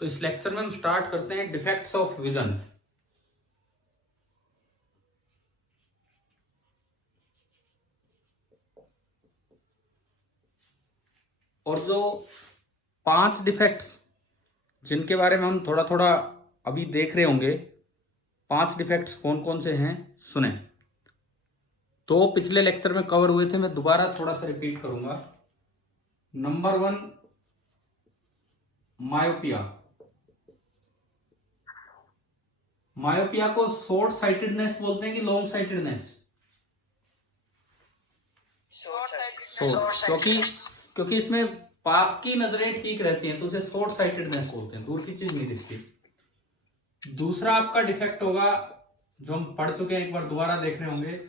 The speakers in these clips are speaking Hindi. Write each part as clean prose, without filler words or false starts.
तो इस लेक्चर में हम स्टार्ट करते हैं डिफेक्ट्स ऑफ विजन। और जो 5 डिफेक्ट्स जिनके बारे में हम थोड़ा थोड़ा अभी देख रहे होंगे, 5 डिफेक्ट्स कौन कौन से हैं सुने। तो पिछले लेक्चर में कवर हुए थे, मैं दोबारा थोड़ा सा रिपीट करूंगा। Number 1 myopia. मायोपिया को शॉर्ट साइटेडनेस बोलते हैं कि लॉन्ग साइटेडनेस? शॉर्ट, क्योंकि इसमें पास की नजरें ठीक रहती हैं तो उसे शॉर्ट साइटेडनेस बोलते हैं, दूर की चीज नहीं दिखती। दूसरा आपका डिफेक्ट होगा जो हम पढ़ चुके हैं, एक बार दोबारा देख रहे होंगे,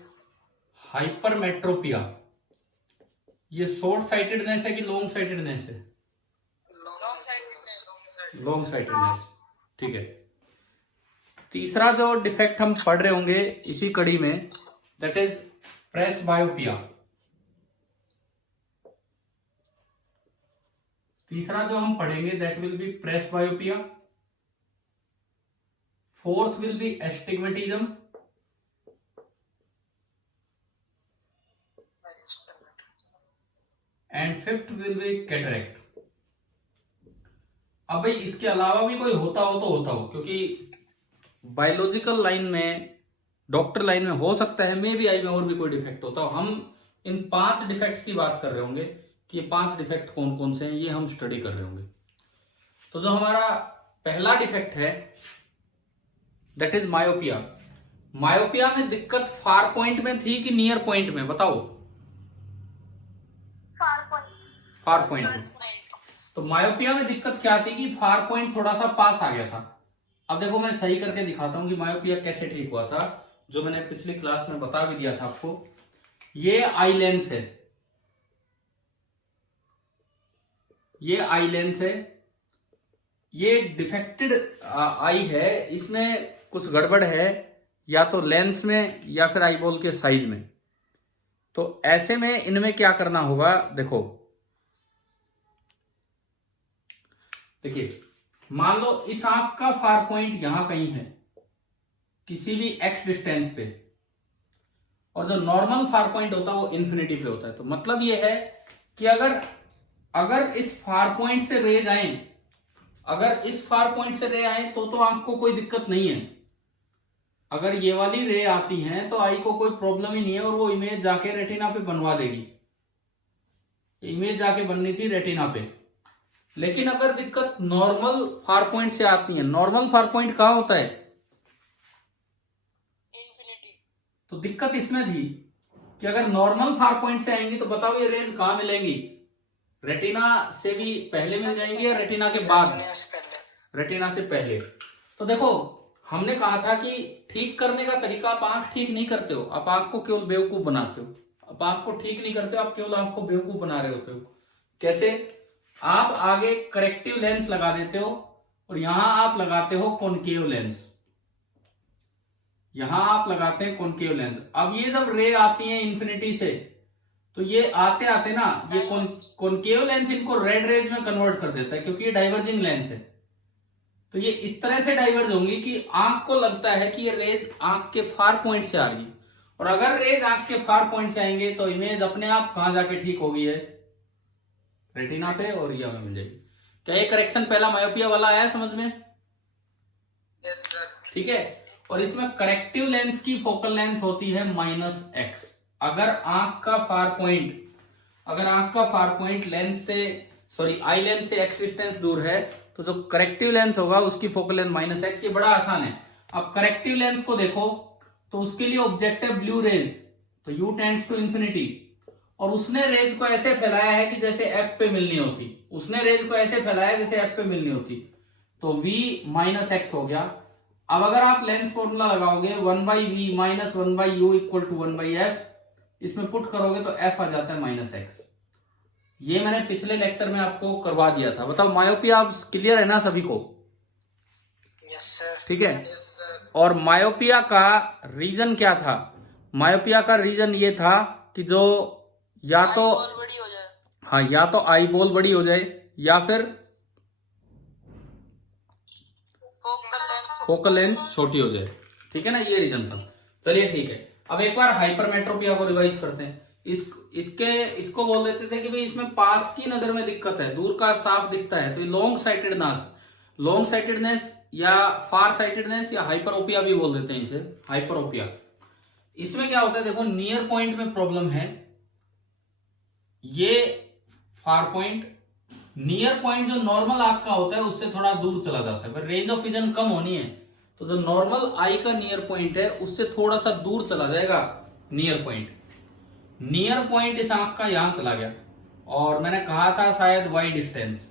हाइपरमेट्रोपिया। ये शॉर्ट साइटेडनेस है कि लॉन्ग साइटेडनेस है? लॉन्ग साइटेडनेस, ठीक है। तीसरा जो डिफेक्ट हम पढ़ रहे होंगे इसी कड़ी में, दैट इज प्रेसबायोपिया। तीसरा जो हम पढ़ेंगे that will be presbyopia. Fourth will be astigmatism. And fifth will be cataract. अब भाई इसके अलावा भी कोई होता हो तो होता हो, क्योंकि बायोलॉजिकल लाइन में, डॉक्टर लाइन में हो सकता है मे बी आई में और भी कोई डिफेक्ट होता हो। हम इन 5 डिफेक्ट्स की बात कर रहे होंगे कि ये 5 डिफेक्ट कौन कौन से हैं, ये हम स्टडी कर रहे होंगे। तो जो हमारा पहला डिफेक्ट है दैट इज मायोपिया। मायोपिया में दिक्कत फार पॉइंट में थी कि नियर पॉइंट में, बताओ? फार पॉइंट में। तो मायोपिया में दिक्कत क्या थी कि फार पॉइंट थोड़ा सा पास आ गया था। अब देखो मैं सही करके दिखाता हूं कि मायोपिया कैसे ठीक हुआ था, जो मैंने पिछली क्लास में बता भी दिया था आपको। ये आई लेंस है, ये आई लेंस है, ये डिफेक्टेड आई है, इसमें कुछ गड़बड़ है या तो लेंस में या फिर आई बॉल के साइज में। तो ऐसे में इनमें क्या करना होगा, देखिए मान लो इस आंख का फार पॉइंट यहां कहीं है किसी भी एक्स डिस्टेंस पे, और जो नॉर्मल फार पॉइंट होता है वो इन्फिनिटी पे होता है। तो मतलब ये है कि अगर इस फार पॉइंट से रे जाएं, अगर इस फार पॉइंट से रे आए तो आंख को कोई दिक्कत नहीं है। अगर ये वाली रे आती हैं तो आई को कोई प्रॉब्लम ही नहीं है और वो इमेज जाके रेटिना पे बनवा देगी। इमेज जाके बननी थी रेटिना पे। लेकिन अगर दिक्कत नॉर्मल फार पॉइंट से आती है, नॉर्मल फार पॉइंट कहां होता है? इन्फिनिटी। तो दिक्कत इसमें थी कि अगर नॉर्मल फार पॉइंट से आएंगी तो बताओ ये रेज कहां मिलेंगी? रेटिना से भी पहले मिल जाएंगी या रेटिना के बाद? रेटिना से पहले। तो देखो हमने कहा था कि ठीक करने का तरीका, आप आंख ठीक नहीं करते हो, आप आंख को केवल बेवकूफ बनाते हो। आप आंख को ठीक नहीं करते हो, आप केवल आंख को बेवकूफ बना रहे होते हो। कैसे? आप आगे करेक्टिव लेंस लगा देते हो और यहां आप लगाते हो कॉनकेव लेंस, यहां आप लगाते हैं कॉनकेव लेंस। अब ये जब रे आती है इंफिनिटी से, तो ये आते आते ना ये कॉनकेव लेंस इनको रेड रेज में कन्वर्ट कर देता है, क्योंकि ये डाइवर्जिंग लेंस है। तो ये इस तरह से डाइवर्ज होंगी कि आंख को लगता है कि ये रेज आंख के फार पॉइंट से आ रही है, और अगर रेज आंख के फार पॉइंट से आएंगे तो इमेज अपने आप कहां जाके ठीक होगी है? रेटिना पे, और ये हमें मिल जाएगी। क्या ये करेक्शन पहला मायोपिया वाला आया समझ में? Yes sir. ठीक है। और इसमें करेक्टिव लेंस की फोकल लेंथ होती है -x। अगर आंख का फार पॉइंट लेंस से, सॉरी आई लेंस से x डिस्टेंस दूर है, तो जो करेक्टिव लेंस होगा उसकी फोकल लेंथ -x। ये बड़ा आसान है। अब करेक्टिव लेंस को देखो तो उसके लिए ऑब्जेक्ट है ब्लू रेज, तो u टेंड्स टू इंफिनिटी, और उसने रेज को ऐसे फैलाया है कि जैसे f पे मिलनी होती, उसने रेज को ऐसे फैलाया जैसे f पे मिलनी होती, तो v -x हो गया। अब अगर आप लेंस फॉर्मूला लगाओगे 1/v - 1/u = 1/f, इसमें पुट करोगे तो f आ जाता है -x। ये मैंने पिछले लेक्चर में आपको करवा दिया था। बताओ मायोपिया आप क्लियर है ना सभी को? Yes sir. ठीक है। और मायोपिया का रीजन क्या था? मायोपिया का रीजन ये था कि जो या तो बड़ी हो जाए, हाँ, या तो आई बॉल बड़ी हो जाए या फिर फोकल लेंथ छोटी हो जाए, ठीक है ना, ये रीजन था। चलिए ठीक है, अब एक बार हाइपरमेट्रोपिया को रिवाइज करते हैं। इसको बोल देते थे कि भाई इसमें पास की नजर में दिक्कत है, दूर का साफ दिखता है, तो लॉन्ग साइटेडनेस या फार साइटेडनेस या हाइपरोपिया भी बोल देते हैं इसे, हाइपरोपिया। इसमें क्या होता है, देखो नियर पॉइंट में प्रॉब्लम है, ये फार पॉइंट, नियर पॉइंट जो नॉर्मल आपका होता है उससे थोड़ा दूर चला जाता है, पर रेंज ऑफ विजन कम होनी है, तो जो नॉर्मल आई का नियर पॉइंट है उससे थोड़ा सा दूर चला जाएगा नियर पॉइंट इस आंख का यहां चला गया, और मैंने कहा था शायद वाई डिस्टेंस,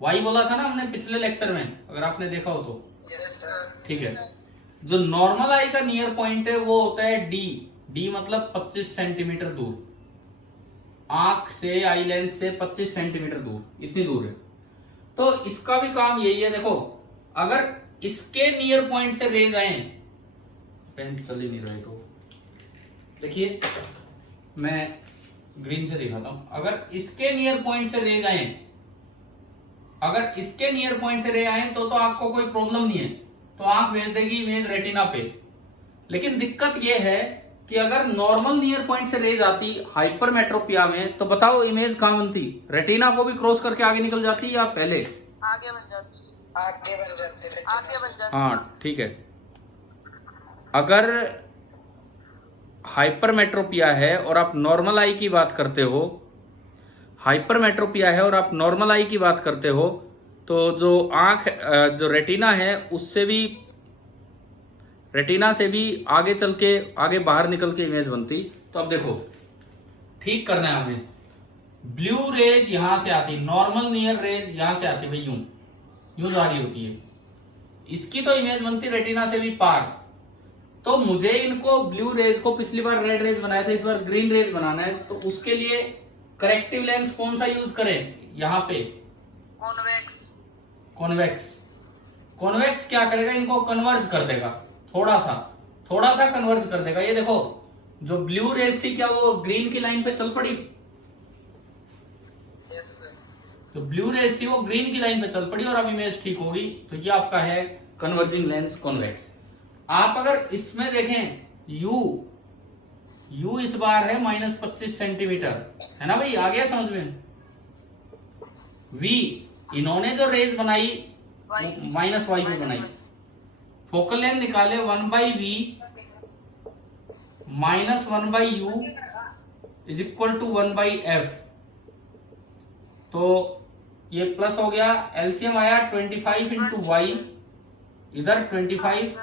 वाई बोला था ना हमने पिछले लेक्चर में, अगर आपने देखा हो तो, ठीक है। जो नॉर्मल आई का नियर पॉइंट है वो होता है डी मतलब 25 सेंटीमीटर दूर, आंख से आई लेंस से 25 सेंटीमीटर दूर, इतनी दूर है। तो इसका भी काम यही है, देखो अगर इसके नियर पॉइंट से रेज आए, पेन चल ही नहीं रहे तो देखिए मैं ग्रीन से दिखाता हूं, अगर इसके नियर पॉइंट से रेज आए, तो आपको कोई प्रॉब्लम नहीं है, तो आंख भेज देगी इमेज रेटिना पे। लेकिन दिक्कत यह है कि अगर नॉर्मल नियर पॉइंट से रेज आती हाइपरमेट्रोपिया में, तो बताओ इमेज कहां बनती, रेटिना को भी क्रॉस करके आगे निकल जाती या पहले आगे बन जाती। हाँ ठीक है। अगर हाइपरमेट्रोपिया है और आप नॉर्मल आई की बात करते हो, तो जो आंख जो रेटिना है उससे भी, रेटिना से भी आगे चल के आगे बाहर निकल के इमेज बनती। तो अब देखो ठीक करना है हमें, ब्लू रेज यहां से आती, नॉर्मल नियर रेज यहां से आती, भाई यूं जा रही होती है, इसकी तो इमेज बनती रेटिना से भी पार। तो मुझे इनको ब्लू रेज को, पिछली बार रेड रेज बनाया था, इस बार ग्रीन रेज बनाना है, तो उसके लिए करेक्टिव लेंस कौन सा यूज करें, यहाँ पे कॉन्वेक्स क्या करेगा, इनको कन्वर्ज कर देगा, थोड़ा सा कन्वर्ज कर देगा। ये देखो जो ब्लू रेज थी क्या वो ग्रीन की लाइन पे चल पड़ी, तो ब्लू रेज थी वो ग्रीन की लाइन पे चल पड़ी और अब इमेज ठीक होगी। तो ये आपका है कन्वर्जिंग लेंस कॉन्वेक्स। आप अगर इसमें देखें यू इस बार है -25 सेंटीमीटर, है ना भाई, आ गया समझ में। वी इन्होंने जो रेज बनाई -y पे बनाई, फोकल लेंथ निकाले 1/v -1/u is equal to 1/f, तो ये प्लस हो गया, एलसीएम आया 25 इंटू वाई, इधर 25,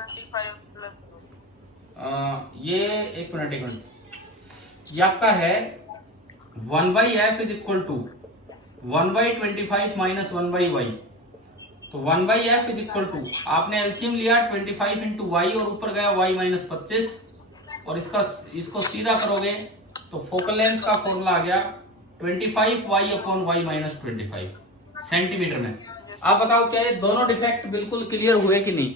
ये एक मिनट, ये आपका है 1/f is equal to 1/25 minus 1/y, तो 1/f इज इक्वल टू, आपने एलसीएम लिया 25 इंटू वाई और ऊपर गया y -25, और इसको सीधा करोगे तो फोकल लेंथ का फॉर्मूला आ गया 25y/y-25 सेंटीमीटर में। आप बताओ क्या ये दोनों डिफेक्ट बिल्कुल क्लियर हुए कि नहीं,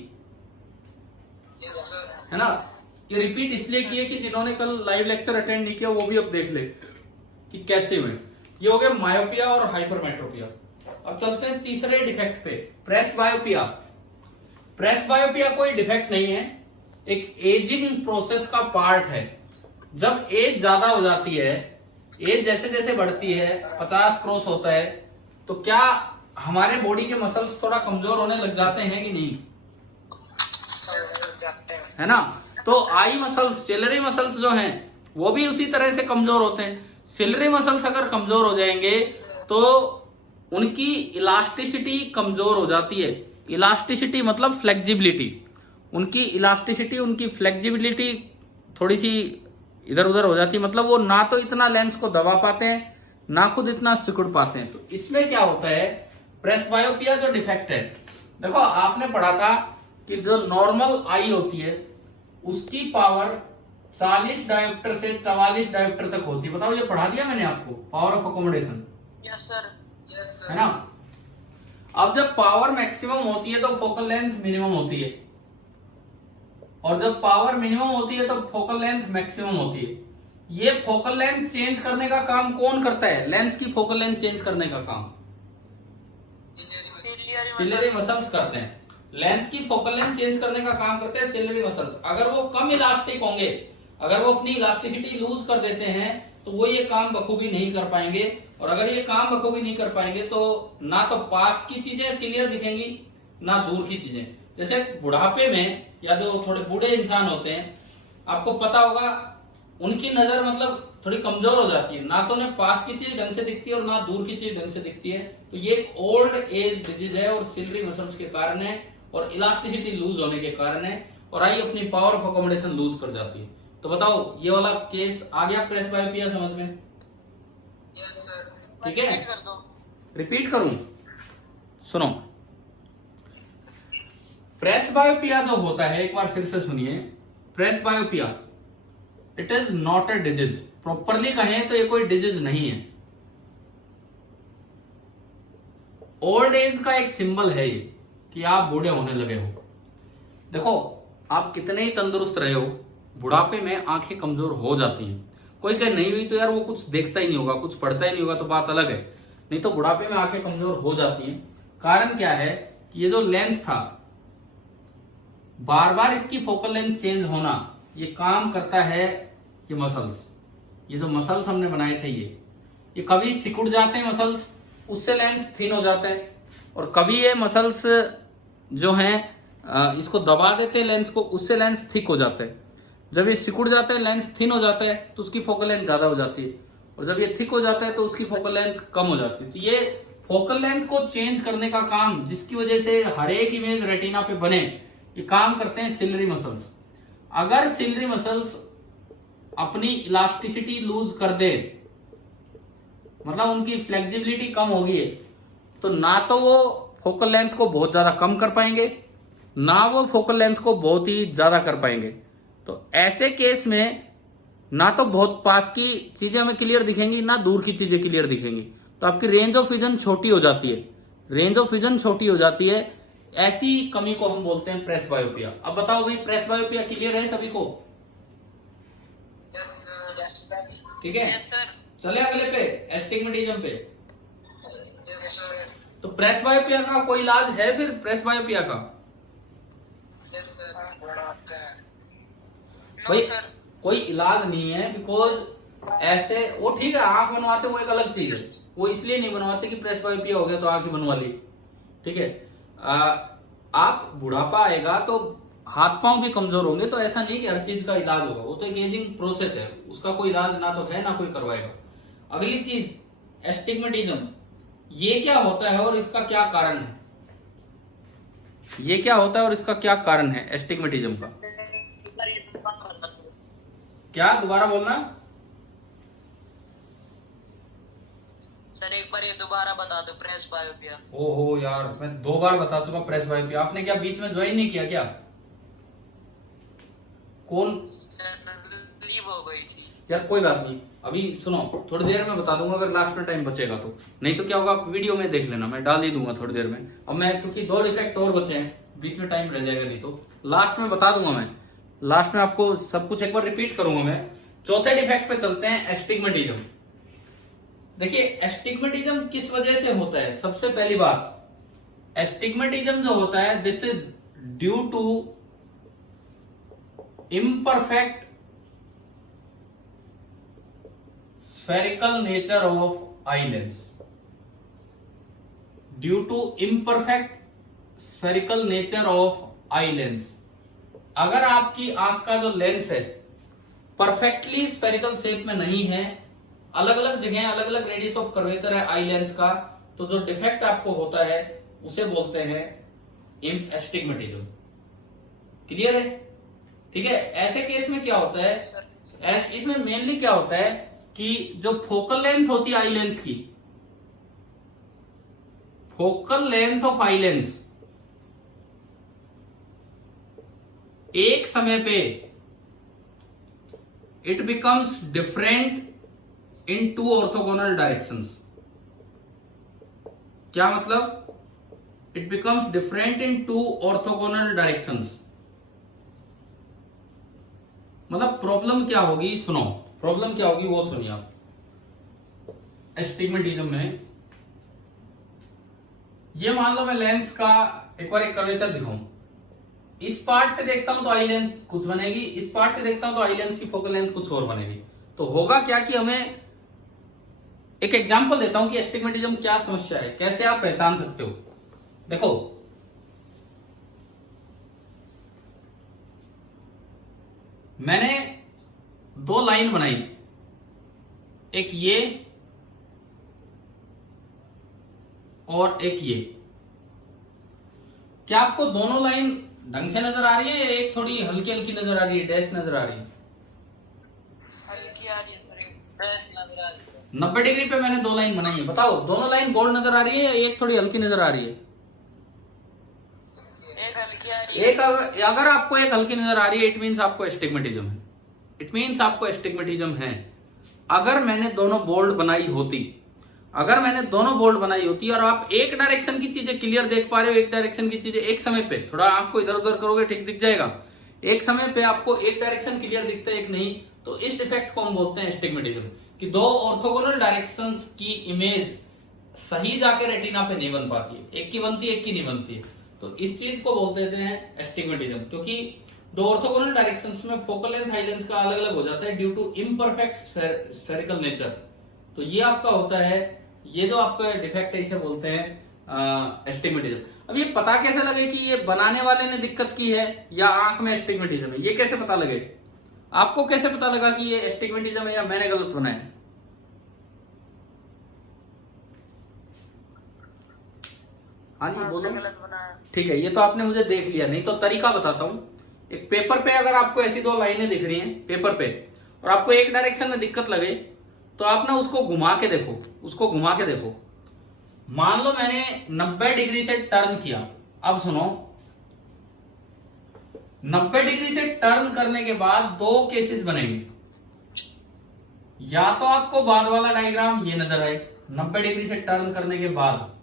है ना। ये रिपीट इसलिए किए कि जिन्होंने कल लाइव लेक्चर अटेंड नहीं किया वो भी अब देख ले कि कैसे हुए। ये हो गया मायोपिया और हाइपरमेट्रोपिया। अब चलते हैं तीसरे डिफेक्ट पे, प्रेस बायोपिया कोई डिफेक्ट नहीं है, एक एजिंग प्रोसेस का पार्ट है। जब एज ज्यादा हो जाती है, एज जैसे जैसे बढ़ती है, 50 क्रॉस होता है, तो क्या हमारे बॉडी के मसल्स थोड़ा कमजोर होने लग जाते हैं कि नहीं, है ना। तो आई मसल्स, सिलरी मसल्स जो हैं वो भी उसी तरह से कमजोर होते हैं। सिलरी मसल्स अगर कमजोर हो जाएंगे तो उनकी इलास्टिसिटी कमजोर हो जाती है। इलास्टिसिटी मतलब फ्लेक्सिबिलिटी, उनकी फ्लेक्सिबिलिटी थोड़ी सी इधर उधर हो जाती है, मतलब वो ना तो इतना लेंस को दबा पाते हैं ना खुद इतना सिकुड़ पाते हैं। तो इसमें क्या होता है, प्रेस बायोपिया जो डिफेक्ट है, देखो आपने पढ़ा था कि जो नॉर्मल आई होती है उसकी पावर 40 डायोप्टर से 44 डायोप्टर तक होती है। बताओ, ये पढ़ा दिया मैंने आपको, power of accommodation. Yes sir, है ना। अब जब पावर मैक्सिमम होती है तो फोकल लेंथ मिनिमम होती है, और जब पावर मिनिमम होती है तो फोकल लेंथ मैक्सिमम होती है। ये फोकल लेंथ चेंज करने का काम कौन करता है, लेंस की फोकल लेंथ चेंज करने का काम सिलियरी मसल्स करते हैं। लेंस की फोकल लेंथ चेंज करने का काम करते हैं सिलिंडरी मसल्स। अगर वो कम इलास्टिक होंगे, अगर वो अपनी इलास्टिसिटी लूज कर देते हैं तो वो ये काम बखूबी नहीं कर पाएंगे। और अगर ये काम बखूबी नहीं कर पाएंगे तो ना तो पास की चीजें क्लियर दिखेंगी ना दूर की चीजें। जैसे बुढ़ापे में या जो थोड़े बूढ़े इंसान होते हैं, आपको पता होगा उनकी नजर मतलब थोड़ी कमजोर हो जाती है, ना तो उन्हें पास की चीज ढंग से दिखती है और ना दूर की चीज ढंग से दिखती है। तो ये एक ओल्ड एज डिजीज है और सिलिंडरी मसल्स के कारण है और इलास्टिसिटी लूज होने के कारण है, और आई अपनी पावर ऑफ अकोमोडेशन लूज कर जाती है। तो बताओ ये वाला केस आ गया प्रेस बायोपिया समझ में? Yes sir. ठीक है, कर दो। रिपीट करूं, सुनो। प्रेस बायोपिया जो होता है, एक बार फिर से सुनिए, presbyopia it is not a disease. Properly कहें तो ये कोई डिजीज नहीं है, ओल्ड एज का एक सिंबल है ये कि आप बूढ़े होने लगे हो। देखो आप कितने ही तंदुरुस्त रहे हो, बुढ़ापे में आंखें कमजोर हो जाती हैं। कोई कहे नहीं हुई तो यार वो कुछ देखता ही नहीं होगा, कुछ पढ़ता ही नहीं होगा, तो बात अलग है, नहीं तो बुढ़ापे में आंखें कमजोर हो जाती हैं। कारण क्या है कि ये जो लेंस था, बार बार इसकी फोकल लेंथ चेंज होना, ये काम करता है ये मसल्स। ये जो मसल्स हमने बनाए थे ये कभी सिकुड़ जाते हैं मसल्स, उससे लेंस थिन हो जाता है, और कभी ये मसल्स जो हैं इसको दबा देते हैं लेंस को, उससे लेंस थिक हो जाता है। जब ये सिकुड़ जाता है लेंस थिन हो जाता है तो उसकी फोकल लेंथ ज्यादा हो जाती है, और जब ये थिक हो जाता है तो उसकी फोकल लेंथ कम हो जाती है। तो ये फोकल लेंथ को चेंज करने का काम, जिसकी वजह से हर एक इमेज रेटिना पे बने, ये काम करते हैं सिलिंडरी मसल्स। अगर सिलिंडरी मसल्स अपनी इलास्टिसिटी लूज कर दे, मतलब उनकी फ्लेक्सिबिलिटी कम होगी, तो ना तो वो फोकल लेंथ को बहुत ज्यादा कम कर पाएंगे, ना वो फोकल लेंथ को बहुत ही ज्यादा कर पाएंगे। तो ऐसे केस में ना तो बहुत पास की चीजें हमें क्लियर दिखेंगी, ना दूर की चीजें क्लियर दिखेंगी, तो आपकी रेंज ऑफ विजन छोटी हो जाती है। रेंज ऑफ विजन छोटी हो जाती है, ऐसी कमी को हम बोलते हैं प्रेस बायोपिया। अब बताओ भाई, प्रेस बायोपिया क्लियर है सभी को? Yes sir. ठीक है, यस सर। चले अगले पे, एस्टिग्मेटिज्म पे। Yes sir. तो प्रेस बायोपिया का कोई इलाज है फिर? प्रेस बायोपिया का यस सर। बनाते हैं। भाई कोई इलाज नहीं है, बिकॉज ऐसे वो ठीक है आंख बनवाते वो एक अलग चीज है, वो इसलिए नहीं बनवाते कि प्रेस बायोपिया हो गया तो आंख ही बनवा ली। ठीक है, आप बुढ़ापा आएगा तो हाथ पांव भी कमजोर होंगे, तो ऐसा नहीं कि हर चीज का इलाज होगा, वो तो एक एजिंग प्रोसेस है, उसका कोई इलाज ना तो है ना कोई करवाएगा। अगली चीज एस्टिग्मेटिज्म, ये क्या होता है और इसका क्या कारण है? ये क्या होता है और इसका क्या कारण है एस्टिग्मेटिज्म का? क्या, दोबारा बोलना सर, एक बार ये दोबारा बता दो, प्रेस बायोपिया। ओहो यार, मैं 2 बार बता चुका प्रेस बायोपिया। आपने क्या बीच में ज्वाइन नहीं किया क्या? कौन? लीव हो गई थी यार कोई बात नहीं, अभी सुनो, थोड़ी देर में बता दूंगा अगर लास्ट में टाइम बचेगा तो, नहीं तो क्या होगा आप वीडियो में देख लेना, मैं डाल ही दूंगा थोड़ी देर में। अब मैं क्योंकि 2 डिफेक्ट और बचे हैं, बीच में टाइम रह जाएगा, नहीं तो लास्ट में बता दूंगा मैं, लास्ट में आपको सब कुछ एक बार रिपीट करूंगा मैं। चौथे डिफेक्ट पे चलते हैं, एस्टिग्मेटिज्म। देखिए एस्टिग्मेटिज्म किस वजह से होता है? सबसे पहली बात, एस्टिग्मेटिज्म जो होता है this is due to imperfect spherical nature of eye lens. Due to imperfect spherical nature of eye lens, अगर आपकी आंख का जो लेंस है परफेक्टली स्फेरिकल शेप में नहीं है, अलग अलग जगह अलग अलग रेडियस ऑफ कर्वेचर है आई लेंस का, तो जो डिफेक्ट आपको होता है उसे बोलते हैं एस्टिग्मेटिज्म। क्लियर है? ठीक है, ऐसे केस में क्या होता है, इसमें मेनली क्या होता है कि जो फोकल लेंथ होती है आई लेंस की, focal length of eye lens एक समय पे it becomes different in 2 orthogonal directions. क्या मतलब? It becomes different in 2 orthogonal directions. मतलब प्रॉब्लम क्या होगी, सुनो प्रॉब्लम क्या होगी वो सुनिए आप। एस्टिग्मेटिज्म में ये मान लो मैं लेंस का एक बार एक कर्वेचर दिखाऊं, इस पार्ट से देखता हूं तो आई लेंस कुछ बनेगी, इस पार्ट से देखता हूं तो आई लेंस की फोकल लेंथ कुछ और बनेगी। तो होगा क्या कि हमें एक एग्जांपल देता हूं कि एस्टिग्मेटिज्म क्या समस्या है, कैसे आप पहचान सकते हो। देखो मैंने दो लाइन बनाई, एक ये और एक ये। क्या आपको दोनों लाइन ढंग से नजर आ रही है या एक थोड़ी हल्की हल्की नजर आ रही है, डैश नजर आ रही है? हल्की आ रही है सर, डैश नजर आ रही है। 90 डिग्री पे मैंने दो लाइन बनाई है, बताओ दोनों लाइन गोल्ड नजर आ रही है या एक थोड़ी हल्की नजर आ रही है? एक हल्की आ रही है। एक अगर आपको एक हल्की नजर आ रही है, इट मीन्स आपको एस्टिग्मेटिज्म है, इट मीन्स आपको एस्टिग्मेटिज्म है। अगर मैंने दोनों बोल्ड बनाई होती, अगर मैंने दोनों बोल्ड बनाई होती और आप एक डायरेक्शन की चीजें क्लियर देख पा रहे हो, एक डायरेक्शन की चीजें एक समय पे, थोड़ा आपको इधर उधर करोगे ठीक दिख जाएगा, एक समय पे आपको एक डायरेक्शन क्लियर दिखता है एक नहीं, तो इस डिफेक्ट को हम बोलते हैं एस्टिग्मेटिज्म, कि दो ऑर्थोगोनल डायरेक्शंस की इमेज सही जाके रेटिना पे नहीं बन पाती है, एक की बनती है एक की नहीं बनती है। तो इस चीज को बोलते हैं एस्टिग्मेटिज्म, क्योंकि दो ऑर्थोगोनल डायरेक्शंस में फोकल लेंथ हाई लेंस का अलग अलग हो जाता है due to imperfect spherical nature. तो ये आपका होता है, ये जो आपका डिफेक्ट है इसे बोलते हैं एस्टिग्मेटिज्म। अब ये पता कैसे लगे कि ये बनाने वाले ने दिक्कत की है या आंख में एस्टिग्मेटिज्म है, ये कैसे पता लगे? आपको कैसे पता लगा कि ये एस्टिग्मेटिज्म है या मैंने गलत बनाया? हाँ जी बोलो। गलत बनाया। ठीक है, ये तो आपने मुझे देख लिया, नहीं तो तरीका बताता हूं। एक पेपर पे अगर आपको ऐसी दो लाइनें दिख रही हैं पेपर पे और आपको एक डायरेक्शन में दिक्कत लगे, तो आप ना उसको घुमा के देखो, उसको घुमा के देखो। मान लो मैंने 90 डिग्री से टर्न किया, अब सुनो, 90 डिग्री से टर्न करने के बाद दो केसेस बनेंगे, या तो आपको बाद वाला डायग्राम ये नजर आए 90 डिग्री से टर्न करने के बाद,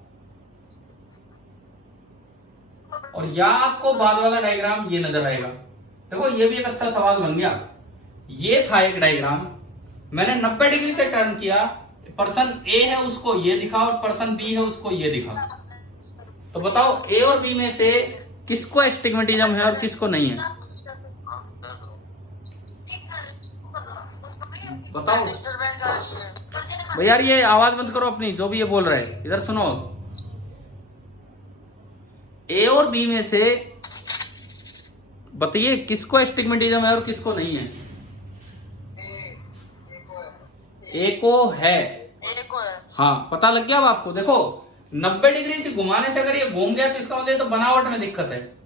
और या आपको बाद वाला डायग्राम ये नजर आएगा। देखो ये भी एक अच्छा सवाल बन गया। ये था एक डायग्राम, मैंने 90 डिग्री से टर्न किया, पर्सन ए है उसको ये दिखा और पर्सन बी है उसको ये दिखा। तो बताओ ए और बी में से किसको एस्टिग्मेटिज्म है और किसको नहीं है? बताओ भैया यार, ये आवाज बंद करो अपनी, जो भी ये बोल रहा है इधर सुनो। ए और बी में से बताइए किसको एस्टिग्मेटिज्म है और किसको नहीं है? ए को है। हाँ पता लग गया अब आपको। देखो 90 डिग्री से घुमाने से अगर ये घूम गया तो इसका मतलब तो बनावट में दिक्कत है,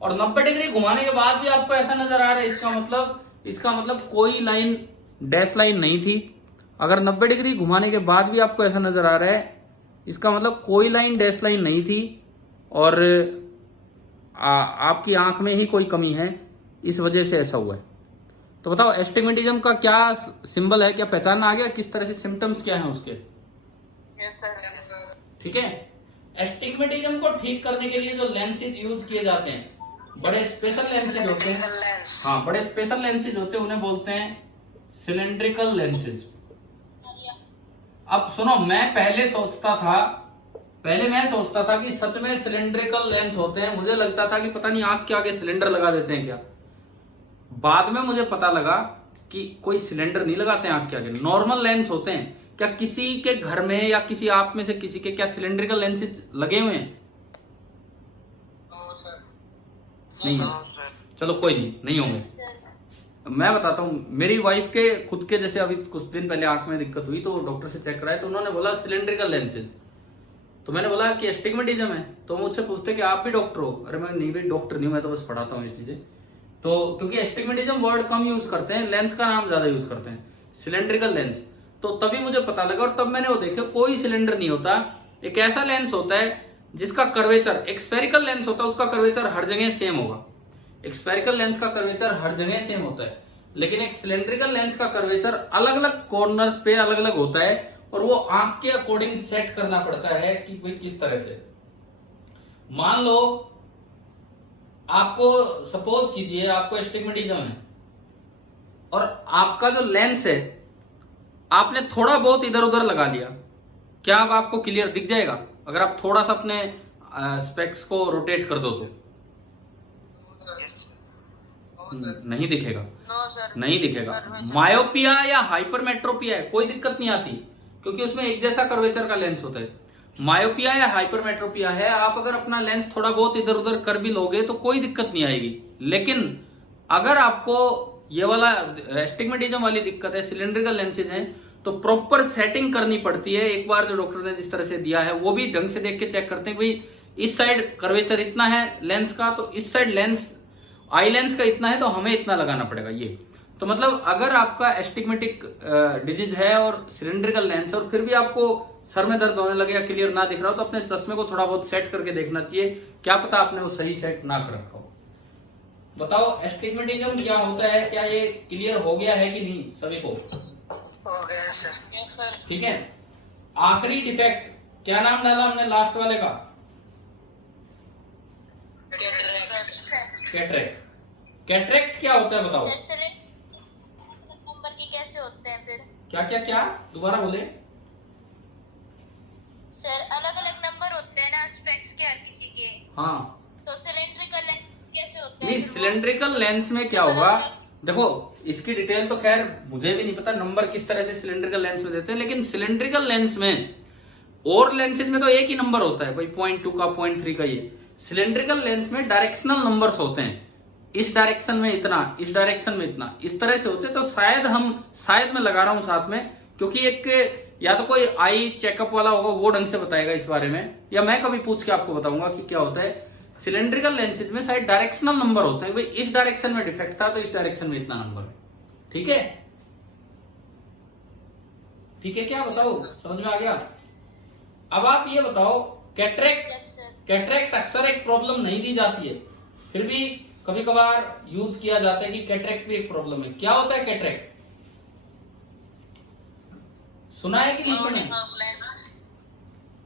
और 90 डिग्री घुमाने के बाद भी आपको ऐसा नजर आ रहा है, इसका मतलब कोई लाइन डैश लाइन नहीं थी। अगर 90 डिग्री घुमाने के बाद भी आपको ऐसा नजर आ रहा है, इसका मतलब कोई लाइन डैश लाइन नहीं थी और आपकी आंख में ही कोई कमी है, इस वजह से ऐसा हुआ है। तो बताओ एस्टिग्मेटिज्म का क्या सिंबल है, क्या पहचान आ गया, किस तरह से सिम्टम्स क्या हैं उसके? ठीक है, एस्टिग्मेटिज्म को ठीक करने के लिए जो लेंसेज यूज किए जाते हैं, बड़े स्पेशल लेंसेज होते हैं। हाँ बड़े स्पेशल लेंसेज होते हैं, उन्हें बोलते हैं सिलेंड्रिकल लेंसेज। अब सुनो, मैं सोचता था कि सच में सिलेंड्रिकल लेंस होते हैं, मुझे लगता था कि पता नहीं आंख के आगे सिलेंडर लगा देते हैं क्या। बाद में मुझे पता लगा कि कोई सिलेंडर नहीं लगाते हैं आंख के आगे, नॉर्मल लेंस होते हैं। क्या किसी के घर में या किसी आप में से किसी के क्या सिलेंड्रिकल लेंसेज लगे हुए हैं? नहीं है, चलो कोई नहीं होंगे। मैं बताता हूँ, मेरी वाइफ के खुद के जैसे अभी कुछ दिन पहले आंख में दिक्कत हुई तो डॉक्टर से चेक कराया तो उन्होंने बोला सिलेंड्रिकल लेंसेज। तो मैंने बोला कि एस्टिग्मेटिज्म है, तो मुझसे पूछते कि आप भी डॉक्टर हो? अरे मैं नहीं भाई डॉक्टर नहीं हूं, मैं तो बस पढ़ाता हूँ ये चीजें। तो क्योंकि एस्टिग्मेटिज्म वर्ड कम यूज करते हैं, लेंस का नाम ज्यादा यूज करते हैं, सिलेंड्रिकल लेंस। तो तभी मुझे पता लगा और तब मैंने वो देखा कोई सिलेंडर नहीं होता, एक ऐसा लेंस होता है जिसका कर्वेचर, एक स्फेरिकल लेंस होता है उसका कर्वेचर हर जगह सेम होगा। एक स्फेरिकल लेंस का कर्वेचर हर जगह सेम होता है, लेकिन एक सिलेंड्रिकल लेंस का कर्वेचर अलग अलग कॉर्नर पे अलग अलग होता है और वो आंख के अकॉर्डिंग सेट करना पड़ता है कि कोई किस तरह से। मान लो आपको, सपोज कीजिए आपको एस्टिग्मेटिज्म है और आपका जो लेंस है आपने थोड़ा बहुत इधर उधर लगा लिया, क्या अब आपको क्लियर दिख जाएगा? अगर आप थोड़ा सा अपने स्पेक्स को रोटेट कर दो तो नहीं दिखेगा, नो सर। नहीं दिखेगा। मायोपिया या हाइपरमेट्रोपिया है, कोई दिक्कत नहीं आती क्योंकि उसमें एक जैसा कर्वेचर का लेंस होता है। मायोपिया या हाइपरमेट्रोपिया है, आप अगर अपना लेंस थोड़ा बहुत इधर उधर कर भी लोगे तो कोई दिक्कत नहीं आएगी। लेकिन अगर आपको ये वाला एस्टिग्मेटिज्म वाली दिक्कत है, सिलेंड्रिकल लेंसेज हैं, तो प्रॉपर सेटिंग करनी पड़ती है। एक बार जो डॉक्टर ने जिस तरह से दिया है वो भी ढंग से देख के चेक करते हैं कि भाई इस साइड कर्वेचर इतना है लेंस का, तो इस साइड लेंस आई लेंस का इतना है तो हमें इतना लगाना पड़ेगा। ये तो मतलब अगर आपका एस्टिग्मेटिक डिजीज है और सिलेंड्रिकल लेंस और फिर भी आपको सर में दर्द होने लगे या क्लियर ना दिख रहा हो, तो अपने चश्मे को थोड़ा बहुत सेट करके देखना चाहिए, क्या पता आपने वो सही सेट ना कर रखा हो। बताओ एस्टिग्मेटिज्म क्या होता है, क्या ये क्लियर हो गया है कि नहीं सभी को? हो गया सर। Yes sir. ठीक है, आखिरी डिफेक्ट क्या नाम डाला हमने लास्ट वाले का? कैटरेक्ट। कैटरेक्ट क्या होता है बताओ? नंबर की कैसे होते हैं फिर? क्या क्या क्या दोबारा बोले सर, अलग अलग नंबर होते हैं ना स्पेक्स के हर किसी के, हाँ, तो सिलेंड्रिकल लेंस कैसे होते हैं? नहीं फिर वो सिलेंड्रिकल लेंस में क्या होगा, देखो इसकी डिटेल तो खैर मुझे भी नहीं पता नंबर किस तरह से सिलेंड्रिकल लेंस में देते हैं, लेकिन सिलेंड्रिकल लेंस में और लेंसेज में तो एक ही नंबर होता है भाई, 0.2 का 0.3 का। ये सिलेंड्रिकल लेंस में डायरेक्शनल नंबर्स होते हैं, इस डायरेक्शन में इतना, इस डायरेक्शन में इतना, इस तरह से होते हैं। तो शायद मैं लगा रहा हूं साथ में, क्योंकि एक या तो कोई आई चेकअप वाला होगा वो ढंग से बताएगा इस बारे में, या मैं कभी पूछ के आपको बताऊंगा कि क्या होता है। सिलेंड्रिकल लेंसेज में शायद डायरेक्शनल नंबर होते हैं, भाई इस डायरेक्शन में डिफेक्ट था तो इस डायरेक्शन में इतना नंबर है। ठीक है, ठीक है, क्या बताओ समझ में आ गया? अब आप ये बताओ, कैटरेक्ट, यस सर। कैटरेक्ट अक्सर एक प्रॉब्लम नहीं दी जाती है, फिर भी कभी कभार यूज किया जाता है कि कैटरेक्ट भी एक प्रॉब्लम है। क्या होता है कैटरेक्ट? सुना है कि नहीं सुना है?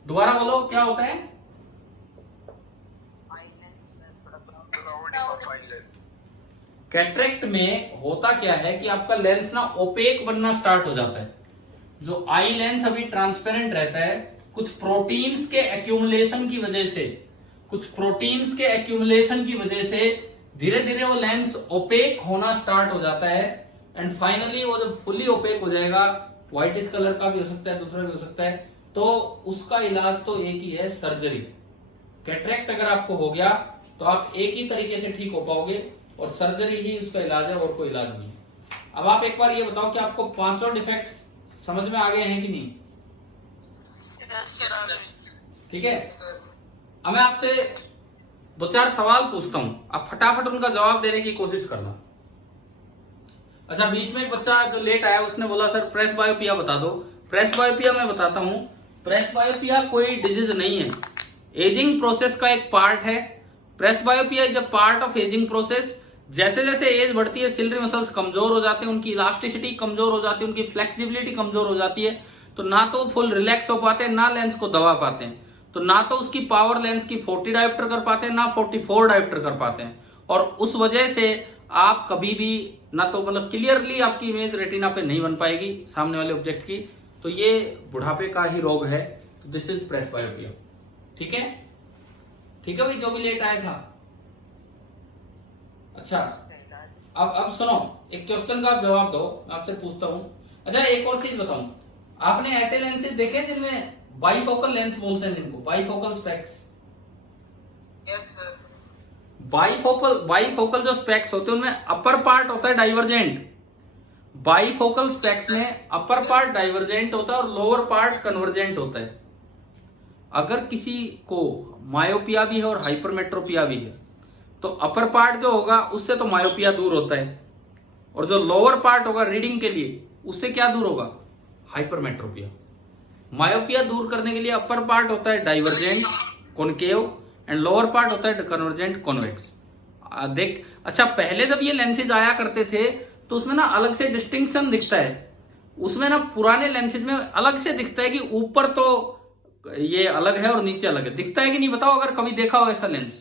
दोबारा बोलो, क्या होता है? कैटरेक्ट में होता क्या है कि आपका लेंस ना ओपेक बनना स्टार्ट हो जाता है। जो आई लेंस अभी ट्रांसपेरेंट रहता है, कुछ प्रोटीन्स के एक्यूमुलेशन की वजह से, धीरे धीरे वो लेंस ओपेक होना स्टार्ट हो जाता है। एंड फाइनली वो जब फुली ओपेक हो जाएगा, व्हाइटिश कलर का भी हो सकता है, दूसरा भी हो सकता है, तो उसका इलाज तो एक ही है, सर्जरी। कैटरेक्ट अगर आपको हो गया तो आप एक ही तरीके से ठीक हो पाओगे और सर्जरी ही उसका इलाज है, और कोई इलाज नहीं। अब आप एक बार ये बताओ कि आपको पांचों डिफेक्ट्स समझ में आ गए हैं कि नहीं? ठीक है, अब मैं आपसे दो चार सवाल पूछता हूं, आप फटाफट उनका जवाब देने की कोशिश करना। अच्छा, बीच में एक बच्चा जो लेट आया उसने बोला सर प्रेस बायोपिया बता दो। प्रेस बायोपिया मैं बताता हूं, प्रेस बायोपिया कोई डिजीज नहीं है, एजिंग प्रोसेस का एक पार्ट है। Presbyopia is a part of ageing process. जैसे जैसे एज बढ़ती है सिलरी मसल्स कमजोर हो जाते हैं, उनकी इलास्टिसिटी कमजोर हो जाती है, उनकी फ्लेक्सिबिलिटी कमजोर हो जाती है, तो ना तो फुल रिलैक्स हो पाते हैं, ना लेंस को दबा पाते हैं। तो ना तो उसकी पावर लेंस की 40 डायोप्टर कर पाते हैं, ना 44 डायोप्टर कर पाते हैं, और उस वजह से आप कभी भी ना तो मतलब क्लियरली आपकी इमेज रेटिना पे नहीं बन पाएगी सामने वाले ऑब्जेक्ट की। तो ये बुढ़ापे का ही रोग है, तो दिस इज प्रेस बायोपिया। ठीक है, ठीक है भाई, जो भी लेट आया था। अच्छा, अब सुनो, एक क्वेश्चन का आप जवाब दो, मैं आपसे पूछता हूं। अच्छा, एक और चीज बताऊं, आपने ऐसे लेंसेज देखे जिनमें बाइफोकल लेंस बोलते हैं जिनको, bifocal specs? Yes sir. Bifocal जो स्पेक्स होते हैं उनमें अपर पार्ट होता है डाइवर्जेंट। बाइफोकल स्पेक्स में अपर पार्ट डाइवर्जेंट होता है और लोअर पार्ट कन्वर्जेंट होता है। अगर किसी को मायोपिया भी है और हाइपरमेट्रोपिया भी है, तो अपर पार्ट जो होगा उससे तो मायोपिया दूर होता है, और जो लोअर पार्ट होगा रीडिंग के लिए उससे क्या दूर होगा? हाइपरमेट्रोपिया। मायोपिया दूर करने के लिए अपर पार्ट होता है divergent concave and lower part होता है कन्वर्जेंट कॉन्वेक्स। देख, अच्छा पहले जब ये लेंसेज आया करते थे तो उसमें ना अलग से डिस्टिंक्शन दिखता है, उसमें ना पुराने लेंसेज में अलग से दिखता है कि ऊपर तो ये अलग है और नीचे अलग है, दिखता है कि नहीं बताओ अगर कभी देखा हो ऐसा लेंस?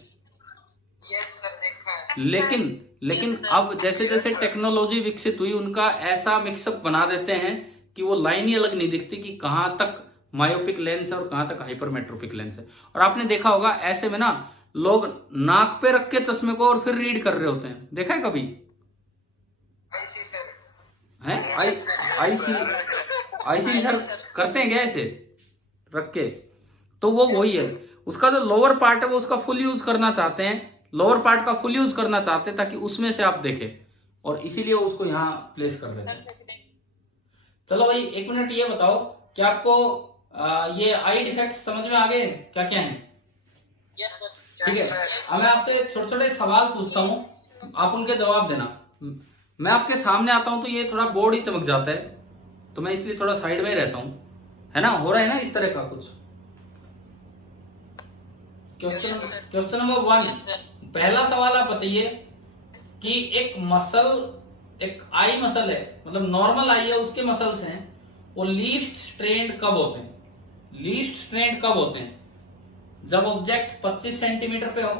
यस सर, देखा है। लेकिन अब जैसे जैसे टेक्नोलॉजी विकसित हुई, उनका ऐसा मिक्सअप बना देते हैं कि वो लाइन ही अलग नहीं दिखती कि कहां तक मायोपिक लेंस है और कहां तक हाइपरमेट्रोपिक लेंस है। और आपने देखा होगा ऐसे में ना लोग नाक पे रख के चश्मे को और फिर रीड कर रहे होते हैं, देखा है कभी? हैं आईसी सर करते हैं क्या ऐसे रख के? तो वो वही है, उसका जो लोअर पार्ट है वो उसका फुल यूज करना चाहते हैं, लोअर पार्ट का फुल यूज करना चाहते हैं ताकि उसमें से आप देखें, और इसीलिए उसको यहाँ प्लेस कर देते हैं। चलो भाई 1 मिनट ये बताओ कि आपको ये आई डिफेक्ट्स समझ में आ गए क्या क्या है? Yes sir. ठीक है, अब मैं आपसे छोटे छोटे सवाल पूछता हूँ, आप उनके जवाब देना। मैं आपके सामने आता हूं तो ये थोड़ा बोर्ड ही चमक जाता है, तो मैं इसलिए थोड़ा साइड में ही रहता हूं, है ना? हो रहा है ना इस तरह का कुछ? क्वेश्चन नंबर 1, पहला सवाल आप बताइए कि एक मसल, एक आई मसल है, मतलब नॉर्मल आई है, उसके मसल्स हैं, वो लीस्ट स्ट्रेन्ड कब होते हैं? लीस्ट स्ट्रेन्ड कब होते हैं? जब ऑब्जेक्ट 25 सेंटीमीटर पे हो,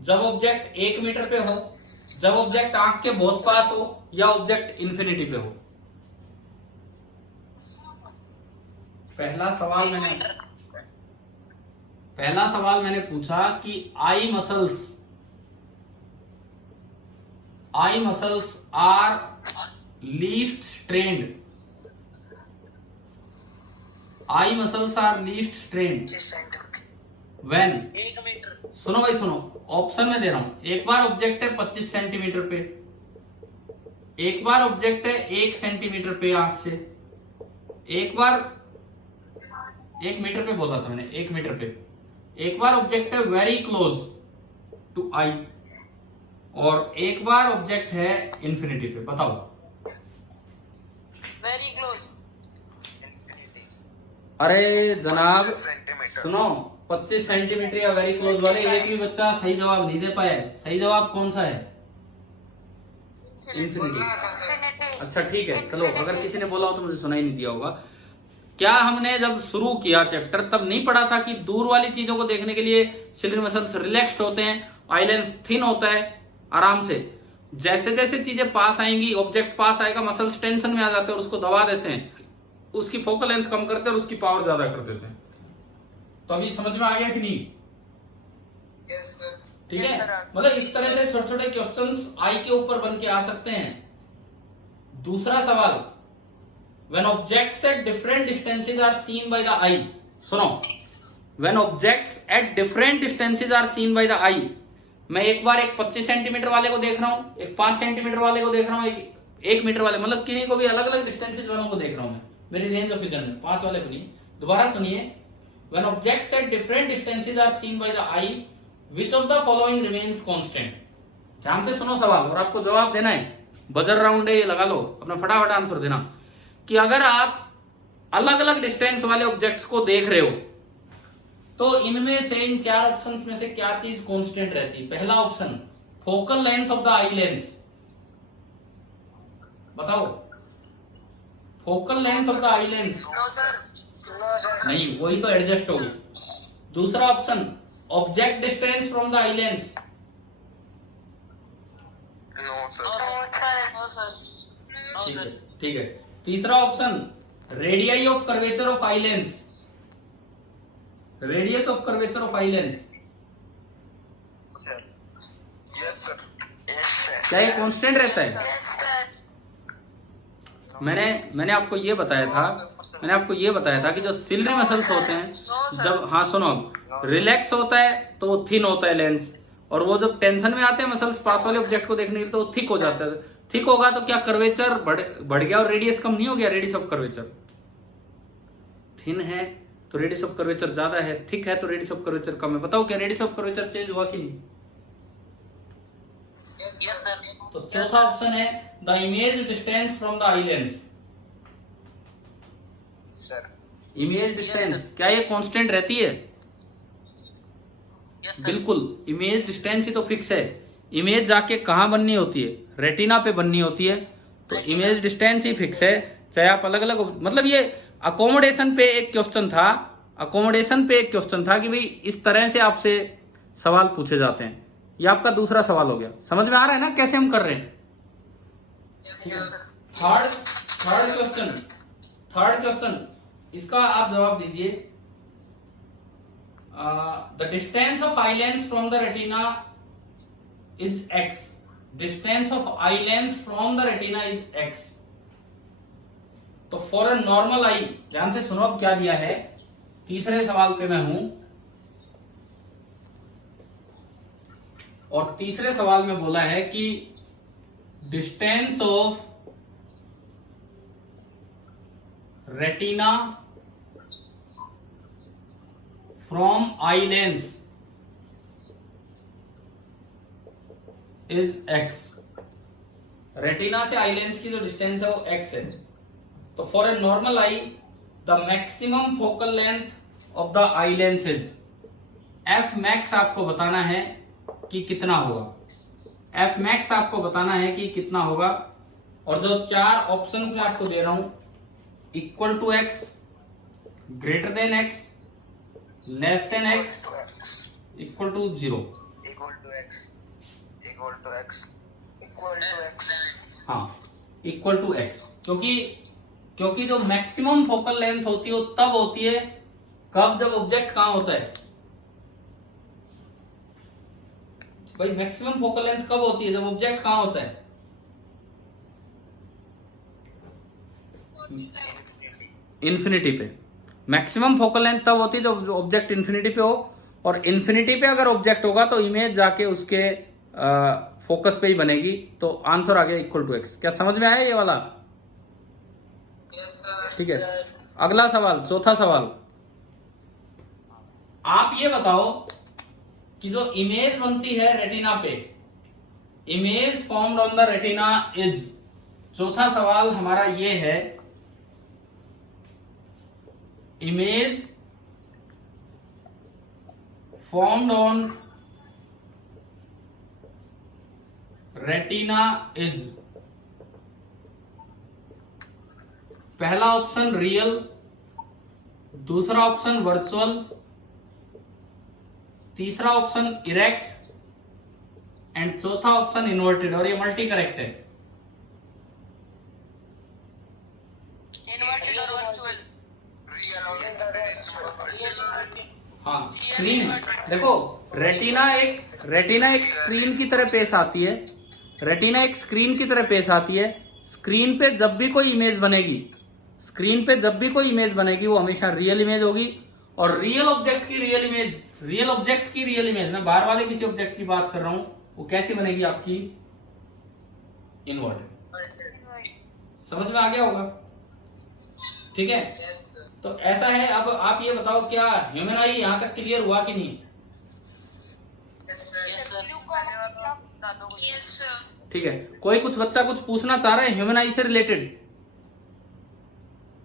जब ऑब्जेक्ट 1 मीटर पे हो, जब ऑब्जेक्ट आंख के बहुत पास हो, या ऑब्जेक्ट इंफिनिटी पे हो। पहला सवाल मैंने पूछा कि eye muscles are least strained, eye muscles are least strained when, 1 metre. सुनो भाई सुनो, ऑप्शन में दे रहा हूं। एक बार ऑब्जेक्ट है 25 सेंटीमीटर पे, एक बार ऑब्जेक्ट है 1 सेंटीमीटर पे आंख से, एक बार 1 मीटर पे बोला था मैंने, 1 मीटर पे, एक बार ऑब्जेक्ट है वेरी क्लोज टू आई, और एक बार ऑब्जेक्ट है इंफिनिटी पे। बताओ। Very close. अरे जनाब सुनो, 25 सेंटीमीटर या वेरी क्लोज वाले एक भी बच्चा सही जवाब नहीं दे पाया है। सही जवाब कौन सा है? इंफिनिटी। अच्छा ठीक है, चलो अगर किसी ने बोला हो तो मुझे सुनाई नहीं दिया होगा। क्या हमने जब शुरू किया चैप्टर तब नहीं पढ़ा था कि दूर वाली चीजों को देखने के लिए सिलियरी मसल्स रिलैक्स्ड होते हैं, आई लेंस थिन होता है आराम से। जैसे जैसे चीजें पास आएंगी, ऑब्जेक्ट पास आएगा, मसल्स टेंशन में आ जाते हैं और उसको दबा देते हैं, उसकी फोकल लेंथ कम करते हैं और उसकी पावर ज्यादा कर देते हैं। तो अभी समझ में आ गया कि नहीं? Yes sir. ठीक है, मतलब इस तरह से छोटे छोटे क्वेश्चंस आई के ऊपर बन के आ सकते हैं। दूसरा सवाल, when objects at different distances are seen by the eye, सुनो, when objects at different distances are seen by the eye, मैं एक बार एक 25 सेंटीमीटर वाले को देख रहा हूं, एक 5 सेंटीमीटर वाले को देख रहा हूं, एक 1 मीटर वाले, मतलब किन्हीं को भी अलग अलग डिस्टेंसेज वालों को देख रहा हूं मैं, मेरी रेंज ऑफ विजन में 5 वाले को नहीं। दोबारा सुनिए, when objects at different distances are seen by the eye, which of the following remains constant? ध्यान से सुनो सवाल, और आपको जवाब देना है, बजर राउंड है ये लगा लो, अपना फटाफट आंसर देना कि अगर आप अलग अलग डिस्टेंस वाले ऑब्जेक्ट्स को देख रहे हो तो इनमें से, इन 4 ऑप्शंस में से क्या चीज कांस्टेंट रहती है? पहला option, focal length of the eye lens. बताओ, focal length of the eye lens. No sir. नहीं, वही तो एडजस्ट होगी। दूसरा option, object distance from the eye lens. No sir. ठीक है, ठीक है। तीसरा option, radii of curvature of eye lens, radius of curvature of eye lens. Yes sir. क्या ये कांस्टेंट रहता है? मैंने आपको ये बताया था कि जो सिलियरी मसल्स होते हैं, जब, हाँ सुनो, रिलैक्स होता है तो थिन होता है लेंस, और वो जब टेंशन में आते हैं मसल्स पास वाले ऑब्जेक्ट को देखने के लिए तो थिक हो जाता है। थिक होगा तो क्या कर्वेचर बढ़ गया और रेडियस कम नहीं हो गया? रेडियस ऑफ कर्वेचर थिन है तो रेडियस ऑफ कर्वेचर ज्यादा है, थिक है तो रेडियस ऑफ कर्वेचर कम है। बताओ क्या रेडियस ऑफ कर्वेचर चेंज हुआ कि नहीं? Yes sir. तो चौथा ऑप्शन है the image distance from the eye lens. Sir image distance क्या ये कांस्टेंट रहती है? बिल्कुल, इमेज डिस्टेंस ही तो फिक्स है। इमेज जाके कहां बननी होती है? रेटिना पे बननी होती है, तो इमेज डिस्टेंस ही फिक्स है। चाहे आप अलग अलग, मतलब ये अकोमोडेशन पे एक क्वेश्चन था कि भाई इस तरह से आपसे सवाल पूछे जाते हैं। ये आपका दूसरा सवाल हो गया। समझ में आ रहा है ना कैसे हम कर रहे हैं? थर्ड क्वेश्चन, इसका आप जवाब दीजिए। The distance of eye lens from the retina is x. Distance of eye lens from the retina is x. तो फॉर ए नॉर्मल आई, ध्यान से सुनो अब क्या दिया है। तीसरे सवाल पे मैं हूं और तीसरे सवाल में बोला है कि distance of retina from eye lens is x. Retina से आई लेंस की जो डिस्टेंस है वो एक्स है। तो for a normal I the maximum focal length of the eye lens is F max. आपको बताना है कि कितना होगा। एफ मैक्स आपको बताना है कि कितना होगा। और जो चार ऑप्शंस में आपको दे रहा हूं, equal to x, greater than x, less than x, equal to 0। हाँ, इक्वल टू एक्स। क्योंकि जो मैक्सिमम फोकल लेंथ होती है वो तब होती है कब, जब ऑब्जेक्ट कहां होता है भाई। मैक्सिमम फोकल लेंथ कब होती है, जब ऑब्जेक्ट कहां होता है। इन्फिनिटी पे। मैक्सिमम फोकल लेंथ तब होती है जब ऑब्जेक्ट इन्फिनिटी पे हो, और इन्फिनिटी पे अगर ऑब्जेक्ट होगा तो इमेज जाके उसके फोकस पे ही बनेगी। तो आंसर आ गया इक्वल टू एक्स। क्या समझ में आया ये वाला? ठीक है, अगला सवाल, चौथा सवाल। आप ये बताओ कि जो इमेज बनती है रेटिना पे, image formed on the retina is. चौथा सवाल हमारा ये है, image formed on retina is. पहला ऑप्शन रियल, दूसरा ऑप्शन वर्चुअल, तीसरा ऑप्शन इरेक्ट एंड चौथा ऑप्शन इन्वर्टेड। और ये मल्टी करेक्ट है। इन्वर्टेड और वर्चुअल। हाँ, स्क्रीन देखो, रेटिना एक स्क्रीन की तरह पेश आती है। रेटिना एक स्क्रीन की तरह पेश आती है। स्क्रीन पे जब भी कोई इमेज बनेगी, वो हमेशा रियल इमेज होगी। और रियल ऑब्जेक्ट की रियल इमेज, मैं बाहर वाले किसी ऑब्जेक्ट की बात कर रहा हूं, वो कैसी बनेगी आपकी? इन्वर्टेड। समझ में आ गया होगा? ठीक है, तो ऐसा है। अब आप ये बताओ, क्या ह्यूमन आई यहां तक क्लियर हुआ कि नहीं? ठीक है, कोई कुछ बच्चा कुछ पूछना चाह रहा है ह्यूमन आई से रिलेटेड?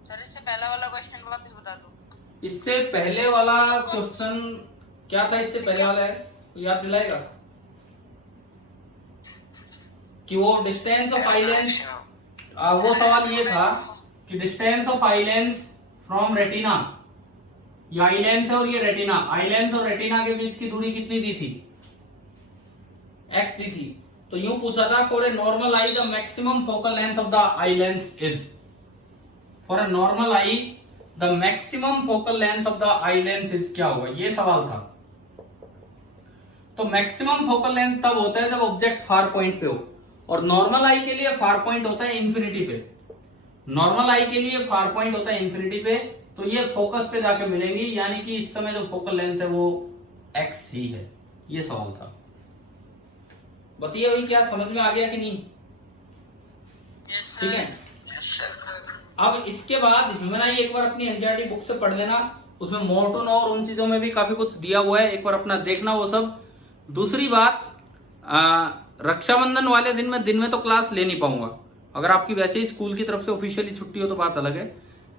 सर इससे पहला वाला क्वेश्चन वापस बता दो। इससे पहले वाला क्वेश्चन क्या था? इससे पहले वाला है, तो याद दिलाएगा कि वो डिस्टेंस ऑफ आई लेंस, वो सवाल ये था कि distance of eye lens from retina, ये आई लेंस है और ये रेटिना, आई लेंस और रेटिना के बीच की दूरी कितनी दी थी? एक्स दी थी। तो यूं पूछा था, for a normal I the maximum focal length of the eye lens is. For a normal I the maximum focal length of the eye lens is क्या होगा? ये सवाल था। तो मैक्सिमम फोकल लेंथ तब होता है जब ऑब्जेक्ट फार पॉइंट पे हो, और नॉर्मल आई के लिए फार पॉइंट होता है इंफिनिटी पे। नॉर्मल आई के लिए फार पॉइंट होता है इंफिनिटी पे, तो ये फोकस पे जाके मिलेंगी, यानी कि इस समय जो फोकल लेंथ है वो एक्स ही है। ये सवाल था। बताइए भाई, क्या समझ में आ गया कि नहीं? ठीक है, अब इसके बाद ह्यूमन आई एक बार अपनी एनसीईआरटी बुक से पढ़ लेना, उसमें मोर टू नो और उन चीजों में भी काफी कुछ दिया हुआ है, एक बार अपना देखना वो सब। दूसरी बात, रक्षाबंधन वाले दिन में तो क्लास ले नहीं पाऊंगा। अगर आपकी वैसे ही स्कूल की तरफ से ऑफिशियली छुट्टी हो तो बात अलग है,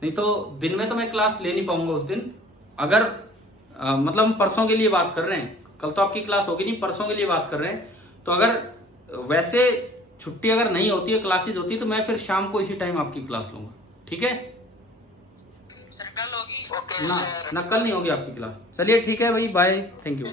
नहीं तो दिन में तो मैं क्लास ले नहीं पाऊंगा उस दिन। अगर मतलब हम परसों के लिए बात कर रहे हैं, कल तो आपकी क्लास होगी नहीं, परसों के लिए बात कर रहे हैं। तो अगर वैसे छुट्टी अगर नहीं होती है, क्लासेज होती है, तो मैं फिर शाम को इसी टाइम आपकी क्लास लूंगा। ठीक है, सर कल होगी? ना कल नहीं होगी आपकी क्लास। चलिए ठीक है भाई, बाय, थैंक यू।